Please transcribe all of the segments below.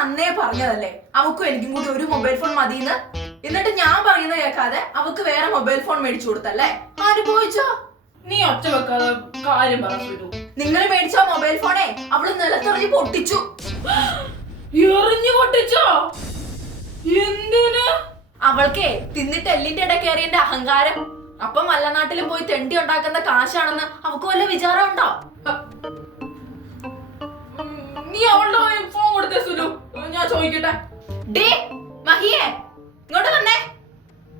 അന്നേ പറഞ്ഞതല്ലേ അവക്കും എനിക്കും കൂടി ഒരു മൊബൈൽ ഫോൺ മതിയെന്ന്. എന്നിട്ട് ഞാൻ പറയുന്നത് കേൾക്കാതെ അവക്ക് വേറെ മൊബൈൽ ഫോൺ മേടിച്ചു കൊടുത്തല്ലേ? അനുഭവിച്ചോ? നീ ഒച്ച വെക്കാതെ കാര്യം പറഞ്ഞു. നിങ്ങൾ മേടിച്ച മൊബൈൽ ഫോണേ അവള് നിലത്തെറിഞ്ഞ് പൊട്ടിച്ചു. എറിഞ്ഞു പൊട്ടിച്ചോ? എന്തിന്? അവൾക്കേ തിന്നിട്ട് എല്ലിന്റെ ഇട കയറിയന്റെ അഹങ്കാരം. അപ്പം മല്ലനാട്ടിലും പോയി തെണ്ടി ഉണ്ടാക്കുന്ന കാശാണെന്ന് അവക്ക് വല്ല വിചാരം ഉണ്ടോ? നീ അവളുടെ ഫോൺ കൊടുത്തേ സുലു, ഞാൻ ചോദിക്കട്ടെ. ഡേ മഹിയേ, ഇങ്ങോട്ട് വന്നേ.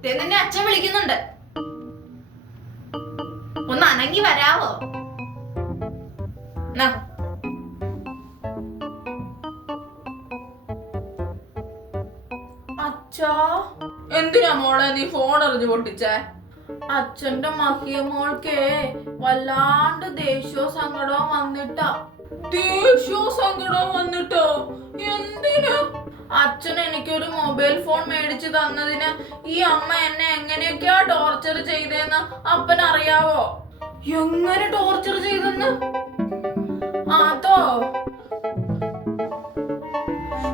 നിന്നെ അച്ഛൻ വിളിക്കുന്നുണ്ട്, ഒന്ന് അനങ്ങി വരാവോ? അച്ഛാ, എന്തിനാ മോളെ നീ ഫോൺ എറിഞ്ഞു പൊട്ടിച്ചേ? അച്ഛന്റെ മഹിയ മോൾക്കേ വല്ലാണ്ട് ദേഷ്യോ സങ്കടവും വന്നിട്ടാ. ദേഷ്യോ സങ്കടവും വന്നിട്ടോ? എന്തിനാ? അച്ഛൻ എനിക്കൊരു മൊബൈൽ ഫോൺ മേടിച്ചു തന്നതിന് ഈ അമ്മ എന്നെ എങ്ങനെയൊക്കെയാ ടോർച്ചർ ചെയ്തേന്ന് അപ്പനറിയാവോ? എങ്ങനെ ടോർച്ചർ ചെയ്തെന്ന്? അതോ,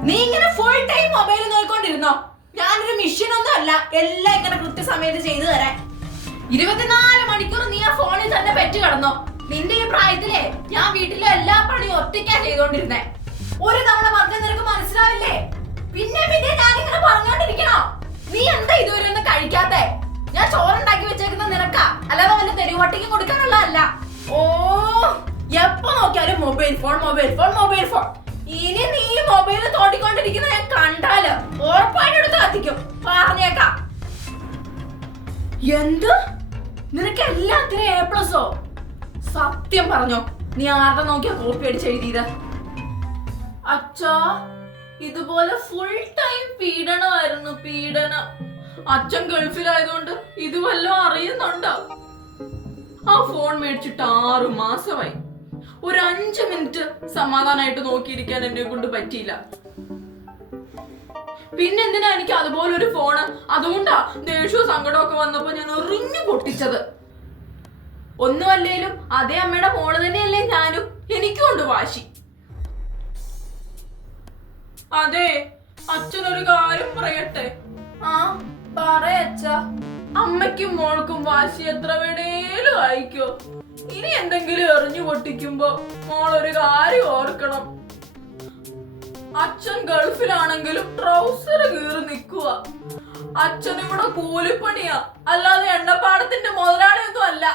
നീ ഇങ്ങനെ ഫുൾ ടൈം മൊബൈൽ നോക്കിക്കൊണ്ടിരുന്നോ? ഞാനൊരു മിഷൻ ഒന്നും അല്ല എല്ലാം ഇങ്ങനെ കൃത്യസമയത്ത് ചെയ്തു തരാൻ. 24 മണിക്കൂർ നീ ആ ഫോണിൽ തന്നെ പെറ്റ് കിടന്നോ? നിന്റെ ഈ പ്രായത്തിലേ ഞാൻ വീട്ടിലെ എല്ലാ പണിയും ഒറ്റയ്ക്കാ ചെയ്തോണ്ടിരുന്നേ. ഒരു തവണ പറഞ്ഞ നിനക്ക് മനസ്സിലാവില്ലേ? പിന്നെ പിന്നെ ഞാനിങ്ങനെ പറഞ്ഞോണ്ടിരിക്കണോ? നീ എന്താ ഇതുവരെ ഒന്നും കഴിക്കാത്തെ? ഞാൻ ചോറുണ്ടാക്കി വെച്ചേക്കുന്ന നിനക്കാ, അല്ലാതെ വല്ല തെരുവട്ടിക്ക് കൊടുക്കാനുള്ളതല്ല. ഓ, എപ്പോ നോക്കിയാലും mobile phone mobile phone mobile phone. ഇനി നീ മൊബൈൽ തോണ്ടിക്കൊണ്ടിരിക്കുന്ന ഞാൻ കണ്ടാല് ഉറപ്പായിട്ട് എടുത്ത് കത്തിക്കും, പറഞ്ഞേക്കാം. എന്ത്? നിനക്ക് എല്ലാത്തിനും A+ഓ? സത്യം പറഞ്ഞോ, നീ ആരുടെ നോക്കിയാ കോപ്പി അടിച്ച് എഴുതിയത്? അച്ഛാ, ഇതുപോലെ ഫുൾ ടൈം പീഡനമായിരുന്നു, പീഡനം. അച്ഛൻ ഗൾഫിലായതുകൊണ്ട് ഇത് വല്ലതും അറിയുന്നുണ്ടോ? ആ ഫോൺ മേടിച്ചിട്ട് 6 മാസമായി. ഒരു 5 മിനിറ്റ് സമാധാനമായിട്ട് നോക്കിയിരിക്കാൻ എന്നെ കൊണ്ട് പറ്റിയില്ല. പിന്നെന്തിനാ എനിക്ക് അതുപോലൊരു ഫോണ്? അതുകൊണ്ടാ ദേഷ്യവും സങ്കടമൊക്കെ വന്നപ്പോ ഞാൻ എറിഞ്ഞു പൊട്ടിച്ചത്. ഒന്നുമല്ലേലും അതേ അമ്മയുടെ മോള് തന്നെയല്ലേ ഞാനും. എനിക്കും ഉണ്ട് വാശി. അതെ, അച്ഛനൊരു കാര്യം പറയട്ടെ. ആ, പറയച്ചാ. അമ്മയ്ക്കും മോൾക്കും വാശി എത്ര വേണേലും അയക്കോ. ഇനി എന്തെങ്കിലും എറിഞ്ഞു പൊട്ടിക്കുമ്പോ മോളൊരു കാര്യം ഓർക്കണം. അച്ഛൻ ഗൾഫിലാണെങ്കിലും ട്രൗസർ കീറി നിക്കുക. അച്ഛൻ ഇവിടെ കൂലിപ്പണിയാ, അല്ലാതെ എണ്ണപ്പാടത്തിന്റെ മുതലാളിയൊന്നും അല്ല.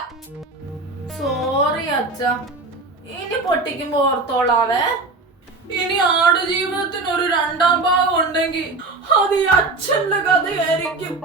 സോറി അച്ഛാ, ഇനി പൊട്ടിക്കുമ്പോ ഓർത്തോളാവേ. ഇനി ആടുജീവിതത്തിന് ഒരു 2ാം ഭാഗം ഉണ്ടെങ്കിൽ അത് ഈ അച്ഛന്റെ കഥയായിരിക്കും.